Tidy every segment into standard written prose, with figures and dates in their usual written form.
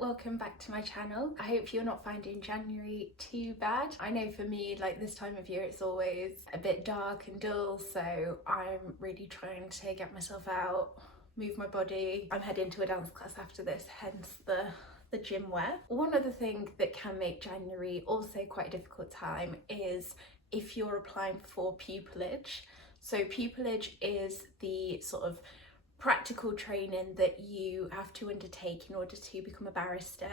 welcome back to my channel. I hope you're not finding January too bad. I know for me, like this time of year, it's always a bit dark and dull, so I'm really trying to get myself out, move my body. I'm heading to a dance class after this, hence the gym wear. One other thing that can make January also quite a difficult time is if you're applying for pupillage. So pupillage is the sort of practical training that you have to undertake in order to become a barrister.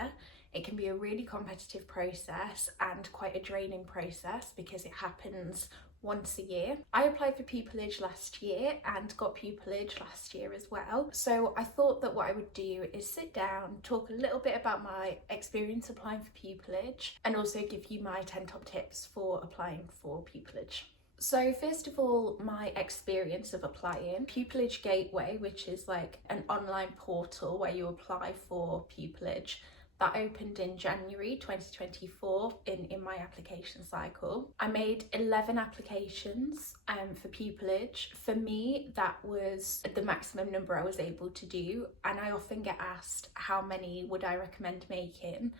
It can be a really competitive process and quite a draining process because it happens once a year. I applied for pupillage last year and got pupillage last year as well. So I thought that what I would do is sit down, talk a little bit about my experience applying for pupillage and also give you my 10 top tips for applying for pupillage. So first of all, my experience of applying. Pupillage Gateway, which is like an online portal where you apply for pupillage, that opened in January 2024 in my application cycle. I made 11 applications for pupillage. For me, that was the maximum number I was able to do, and I often get asked how many would I recommend making.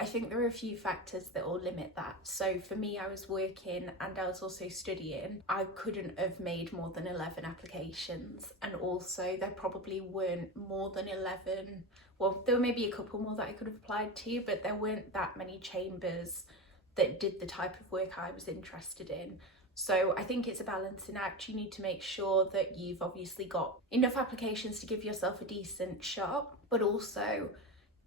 I think there are a few factors that will limit that. So for me, I was working and I was also studying. I couldn't have made more than 11 applications, and also there probably weren't more than 11. Well, there were maybe a couple more that I could have applied to, but there weren't that many chambers that did the type of work I was interested in. So I think it's a balancing act. You need to make sure that you've obviously got enough applications to give yourself a decent shot, but also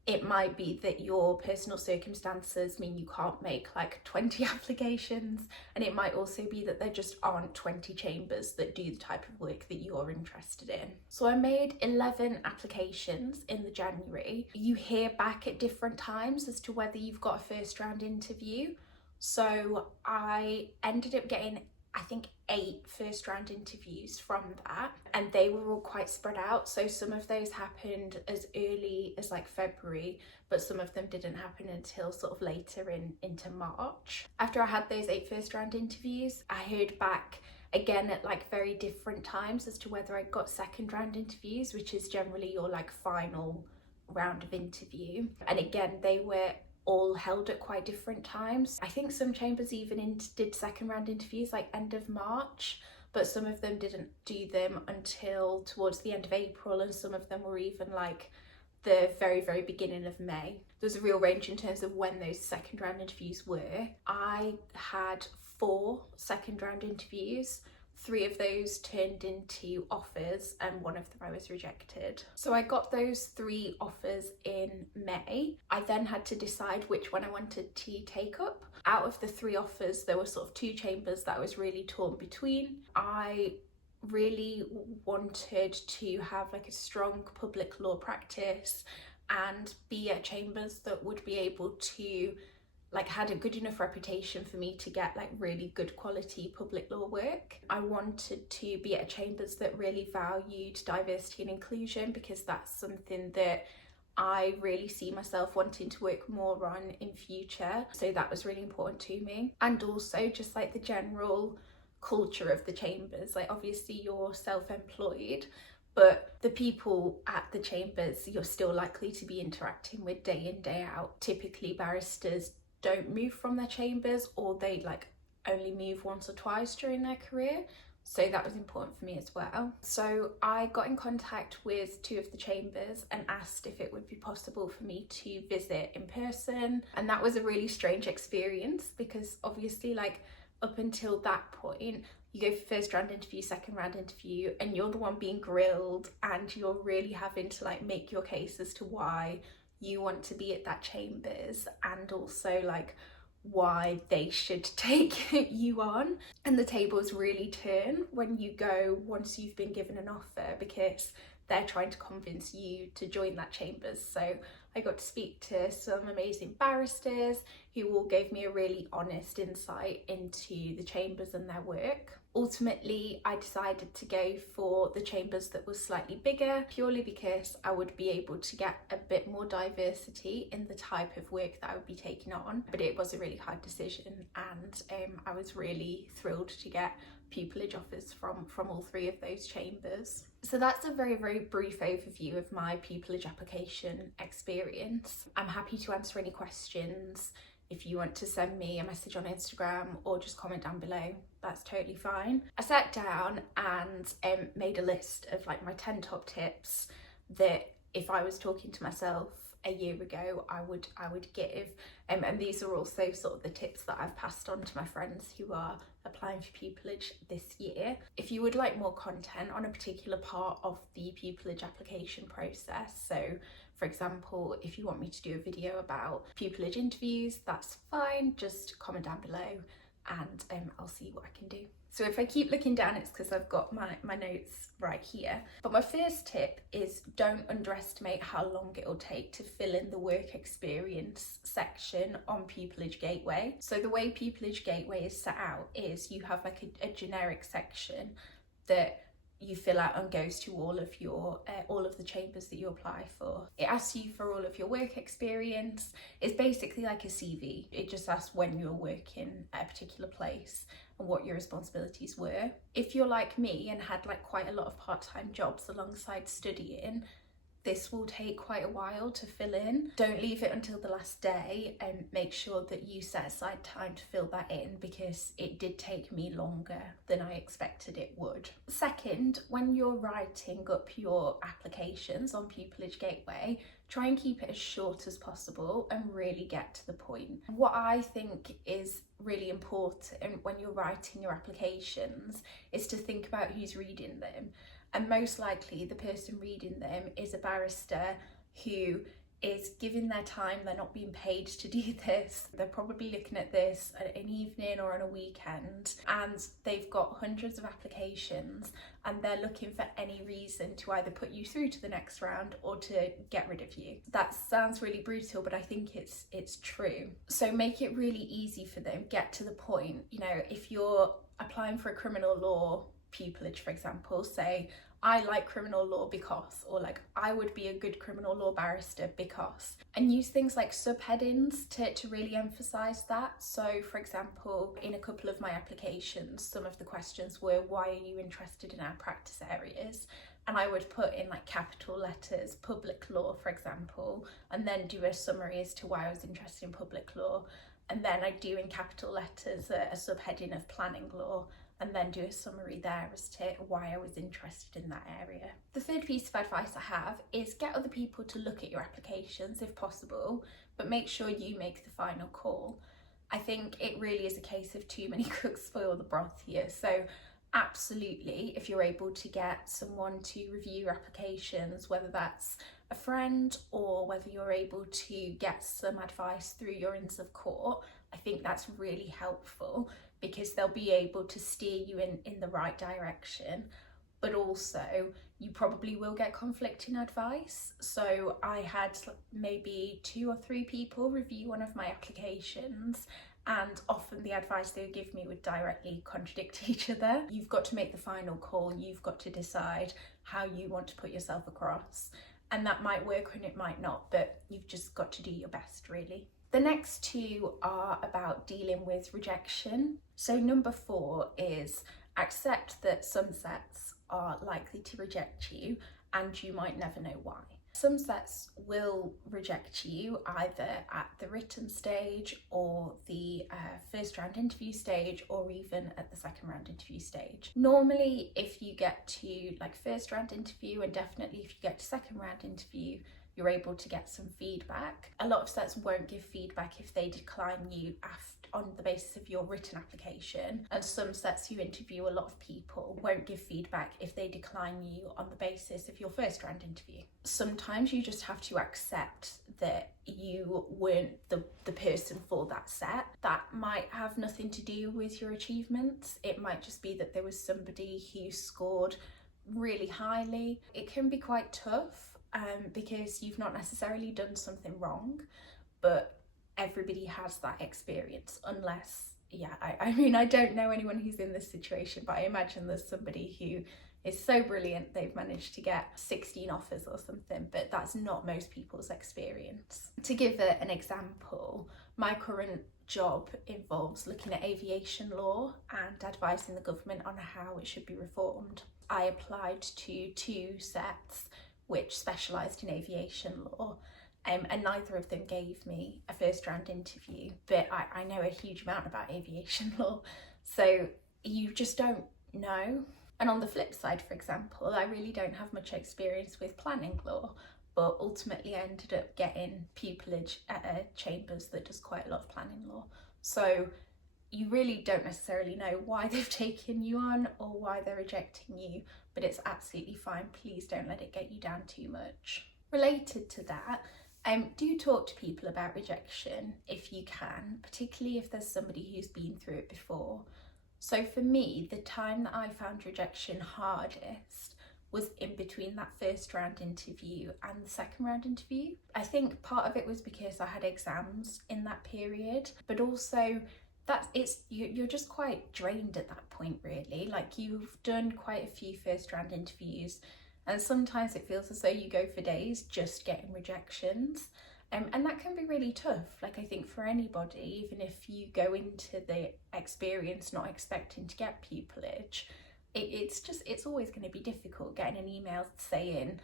it might be that your personal circumstances mean you can't make like 20 applications, and it might also be that there just aren't 20 chambers that do the type of work that you're interested in. So I made 11 applications in the January. You hear back at different times as to whether you've got a first round interview. So I ended up getting, I think, 8 first round interviews from that, and they were all quite spread out. So some of those happened as early as like February, but some of them didn't happen until sort of later into March. After I had those 8 first round interviews, I heard back again at like very different times as to whether I got second round interviews, which is generally your like final round of interview. And again, they were all held at quite different times. I think some chambers even did second round interviews like end of March, but some of them didn't do them until towards the end of April, and some of them were even like the very beginning of May. There's a real range in terms of when those second round interviews were. I had 4 second round interviews. 3 of those turned into offers and 1 of them I was rejected. So I got those 3 offers in May. I then had to decide which one I wanted to take up. Out of the 3 offers, there were sort of 2 chambers that I was really torn between. I really wanted to have like a strong public law practice and be at chambers that would be able to like had a good enough reputation for me to get like really good quality public law work. I wanted to be at chambers that really valued diversity and inclusion, because that's something that I really see myself wanting to work more on in future. So that was really important to me. And also just like the general culture of the chambers. Like obviously you're self-employed, but the people at the chambers you're still likely to be interacting with day in, day out. Typically barristers don't move from their chambers, or they like only move once or twice during their career. So that was important for me as well. So I got in contact with 2 of the chambers and asked if it would be possible for me to visit in person. And that was a really strange experience, because obviously like up until that point, you go for first round interview, second round interview, and you're the one being grilled, and you're really having to like make your case as to why you want to be at that chambers, and also like why they should take you on. And the tables really turn when you go once you've been given an offer, because they're trying to convince you to join that chambers. So I got to speak to some amazing barristers who all gave me a really honest insight into the chambers and their work. Ultimately, I decided to go for the chambers that was slightly bigger, purely because I would be able to get a bit more diversity in the type of work that I would be taking on. But it was a really hard decision, and I was really thrilled to get pupillage offers from all 3 of those chambers. So that's a very, very brief overview of my pupillage application experience. I'm happy to answer any questions. If you want to send me a message on Instagram or just comment down below, that's totally fine. I sat down and made a list of like my 10 top tips that if I was talking to myself a year ago, I would give. And these are also sort of the tips that I've passed on to my friends who are applying for pupillage this year. If you would like more content on a particular part of the pupillage application process, so for example, if you want me to do a video about pupillage interviews, that's fine, just comment down below and I'll see what I can do. So if I keep looking down, it's because I've got my notes right here. But my first tip is don't underestimate how long it'll take to fill in the work experience section on Pupillage Gateway. So the way Pupillage Gateway is set out is you have like a generic section that you fill out and goes to all of the chambers that you apply for. It asks you for all of your work experience. It's basically like a CV. It just asks when you were working at a particular place and what your responsibilities were. If you're like me and had like quite a lot of part-time jobs alongside studying, this will take quite a while to fill in. Don't leave it until the last day and make sure that you set aside time to fill that in, because it did take me longer than I expected it would. Second, when you're writing up your applications on Pupillage Gateway, try and keep it as short as possible and really get to the point. What I think is really important when you're writing your applications is to think about who's reading them. And most likely the person reading them is a barrister who is giving their time. They're not being paid to do this. They're probably looking at this at an evening or on a weekend, and they've got hundreds of applications and they're looking for any reason to either put you through to the next round or to get rid of you. That sounds really brutal, but I think it's true. So make it really easy for them. Get to the point. You know, if you're applying for a criminal law pupillage, for example, say I like criminal law because, or like I would be a good criminal law barrister because, and use things like subheadings to really emphasize that. So for example, in a couple of my applications, some of the questions were, why are you interested in our practice areas? And I would put in like capital letters, public law, for example, and then do a summary as to why I was interested in public law. And then I do in capital letters a subheading of planning law, and then do a summary there as to why I was interested in that area. The third piece of advice I have is get other people to look at your applications if possible, but make sure you make the final call. I think it really is a case of too many cooks spoil the broth here. So absolutely, if you're able to get someone to review your applications, whether that's a friend or whether you're able to get some advice through your Inns of Court, I think that's really helpful, because they'll be able to steer you in the right direction. But also you probably will get conflicting advice. So I had maybe 2 or 3 people review one of my applications, and often the advice they would give me would directly contradict each other. You've got to make the final call. You've got to decide how you want to put yourself across, and that might work and it might not, but you've just got to do your best, really. The next 2 are about dealing with rejection. So number 4 is accept that some sets are likely to reject you and you might never know why. Some sets will reject you either at the written stage or the first round interview stage, or even at the second round interview stage. Normally, if you get to like first round interview, and definitely if you get to second round interview, you're able to get some feedback. A lot of sets won't give feedback if they decline you on the basis of your written application, and some sets who interview a lot of people won't give feedback if they decline you on the basis of your first round interview. Sometimes you just have to accept that you weren't the person for that set. That might have nothing to do with your achievements. It might just be that there was somebody who scored really highly. It can be quite tough because you've not necessarily done something wrong, but everybody has that experience unless yeah, I mean, I don't know anyone who's in this situation, but I imagine there's somebody who is so brilliant they've managed to get 16 offers or something, but that's not most people's experience. To give an example, my current job involves looking at aviation law and advising the government on how it should be reformed. I applied to 2 sets which specialised in aviation law, and neither of them gave me a first round interview, but I know a huge amount about aviation law, so you just don't know. And on the flip side, for example, I really don't have much experience with planning law, but ultimately I ended up getting pupillage at a chambers that does quite a lot of planning law. So you really don't necessarily know why they've taken you on or why they're rejecting you, but it's absolutely fine. Please don't let it get you down too much. Related to that, do talk to people about rejection if you can, particularly if there's somebody who's been through it before. So for me, the time that I found rejection hardest was in between that first round interview and the second round interview. I think part of it was because I had exams in that period, but also you're just quite drained at that point, really. Like, you've done quite a few first round interviews, and sometimes it feels as though you go for days just getting rejections. And that can be really tough. Like, I think for anybody, even if you go into the experience not expecting to get pupillage, it's always going to be difficult getting an email saying,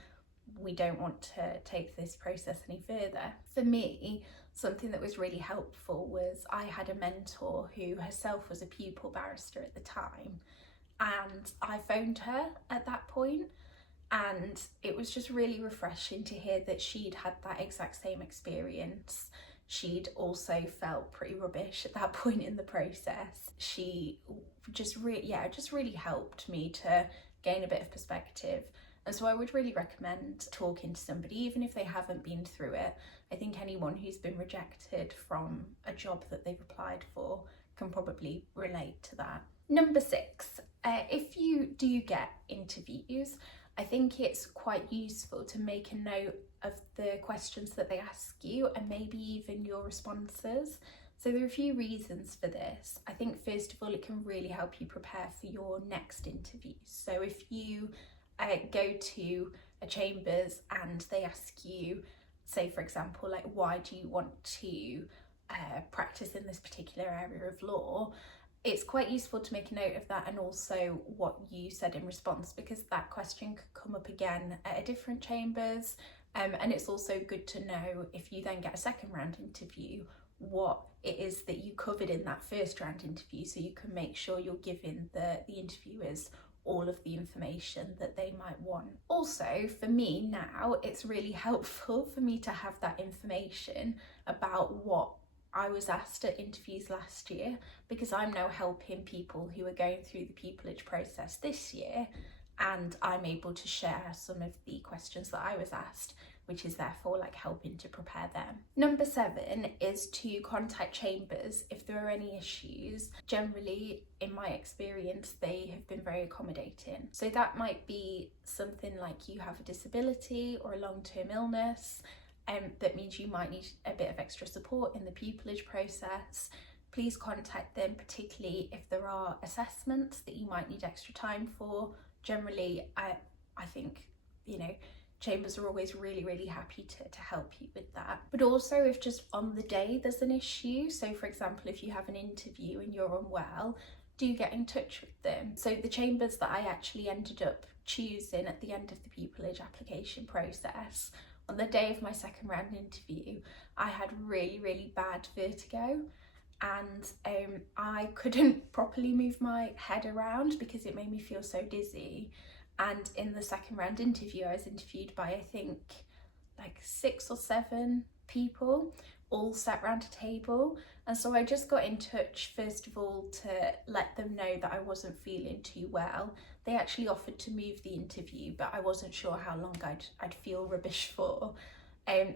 we don't want to take this process any further. For me, something that was really helpful was I had a mentor who herself was a pupil barrister at the time, and I phoned her at that point, and it was just really refreshing to hear that she'd had that exact same experience. She'd also felt pretty rubbish at that point in the process. She just really helped me to gain a bit of perspective. And so I would really recommend talking to somebody, even if they haven't been through it. I think anyone who's been rejected from a job that they've applied for can probably relate to that. Number 6, if you do get interviews, I think it's quite useful to make a note of the questions that they ask you and maybe even your responses. So there are a few reasons for this. I think first of all, it can really help you prepare for your next interview. So if you go to a chambers and they ask you, say for example, like, why do you want to practice in this particular area of law, it's quite useful to make a note of that, and also what you said in response, because that question could come up again at a different chambers. And it's also good to know, if you then get a second round interview, what it is that you covered in that first round interview, so you can make sure you're giving the interviewers all of the information that they might want. Also, for me now, it's really helpful for me to have that information about what I was asked at interviews last year, because I'm now helping people who are going through the pupillage process this year, and I'm able to share some of the questions that I was asked, which is therefore like helping to prepare them. Number 7 is to contact chambers if there are any issues. Generally, in my experience, they have been very accommodating. So that might be something like you have a disability or a long-term illness, that means you might need a bit of extra support in the pupillage process. Please contact them, particularly if there are assessments that you might need extra time for. Generally, I think, chambers are always really, really happy to help you with that. But also, if just on the day there's an issue, so for example, if you have an interview and you're unwell, do get in touch with them. So the chambers that I actually ended up choosing at the end of the pupillage application process, on the day of my second round interview, I had really, really bad vertigo, and I couldn't properly move my head around because it made me feel so dizzy. And in the second round interview, I was interviewed by, I think, like 6 or 7 people, all sat round a table. And so I just got in touch, first of all, to let them know that I wasn't feeling too well. They actually offered to move the interview, but I wasn't sure how long I'd feel rubbish for.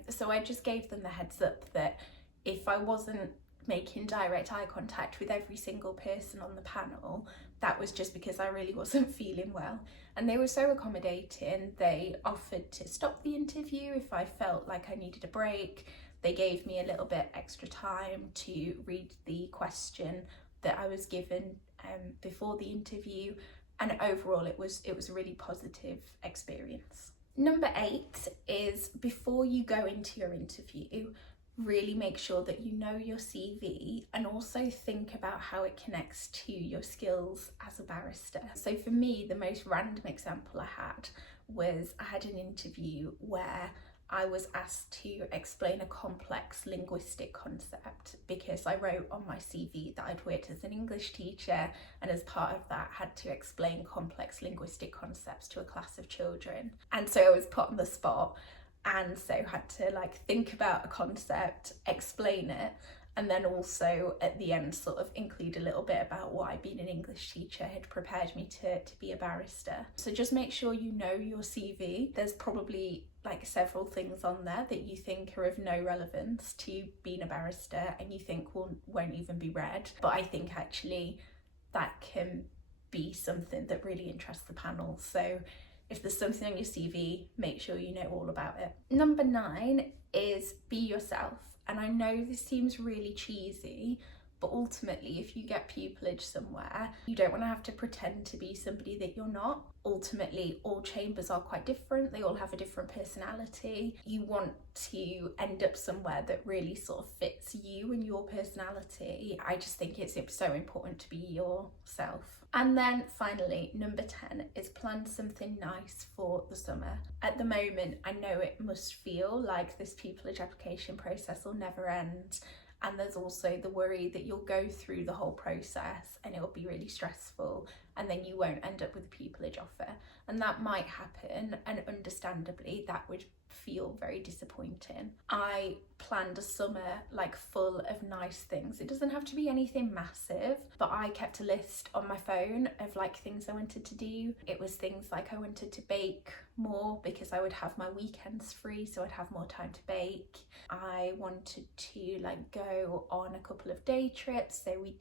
So I just gave them the heads up that if I wasn't making direct eye contact with every single person on the panel, that was just because I really wasn't feeling well. And they were so accommodating. They offered to stop the interview if I felt like I needed a break. They gave me a little bit extra time to read the question that I was given before the interview, and overall it was a really positive experience. Number 8 is, before you go into your interview, really make sure that you know your CV and also think about how it connects to your skills as a barrister. So for me, the most random example I had an interview where I was asked to explain a complex linguistic concept, because I wrote on my CV that I'd worked as an English teacher, and as part of that had to explain complex linguistic concepts to a class of children. And so I was put on the spot, and so had to think about a concept, explain it, and then also at the end sort of include a little bit about why being an English teacher had prepared me to be a barrister. So just make sure you know your CV. There's probably several things on there that you think are of no relevance to being a barrister and you think won't even be read, but I think actually that can be something that really interests the panel. So if there's something on your CV, make sure you know all about it. Number 9 is be yourself. And I know this seems really cheesy, but ultimately if you get pupillage somewhere, you don't want to have to pretend to be somebody that you're not. Ultimately, all chambers are quite different. They all have a different personality. You want to end up somewhere that really sort of fits you and your personality. I just think it's so important to be yourself. And then finally, number 10 is plan something nice for the summer. At the moment, I know it must feel like this pupillage application process will never end. And there's also the worry that you'll go through the whole process and it'll be really stressful and then you won't end up with a pupillage offer. And that might happen, and understandably that would feel very disappointing. I planned a summer full of nice things. It doesn't have to be anything massive, but I kept a list on my phone of things I wanted to do. It was things like I wanted to bake more because I would have my weekends free, so I'd have more time to bake. I wanted to go on a couple of day trips, so we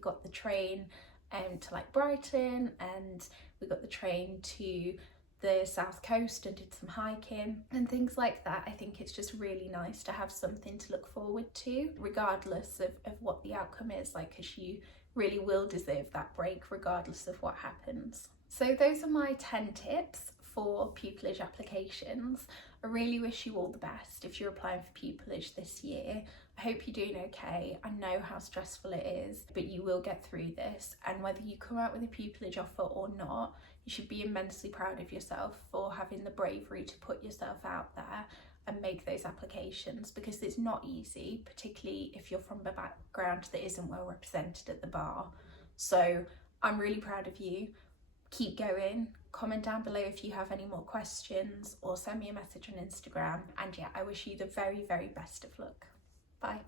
got the train to Brighton, and we got the train to the south coast and did some hiking and things like that. I think it's just really nice to have something to look forward to, regardless of what the outcome is, because you really will deserve that break regardless of what happens. So those are my 10 tips for pupillage applications. I really wish you all the best if you're applying for pupillage this year. I hope you're doing okay. I know how stressful it is, but you will get through this, and whether you come out with a pupillage offer or not, you should be immensely proud of yourself for having the bravery to put yourself out there and make those applications, because it's not easy, particularly if you're from a background that isn't well represented at the bar. So I'm really proud of you. Keep going. Comment down below if you have any more questions, or send me a message on Instagram. And yeah, I wish you the very, very best of luck. Bye.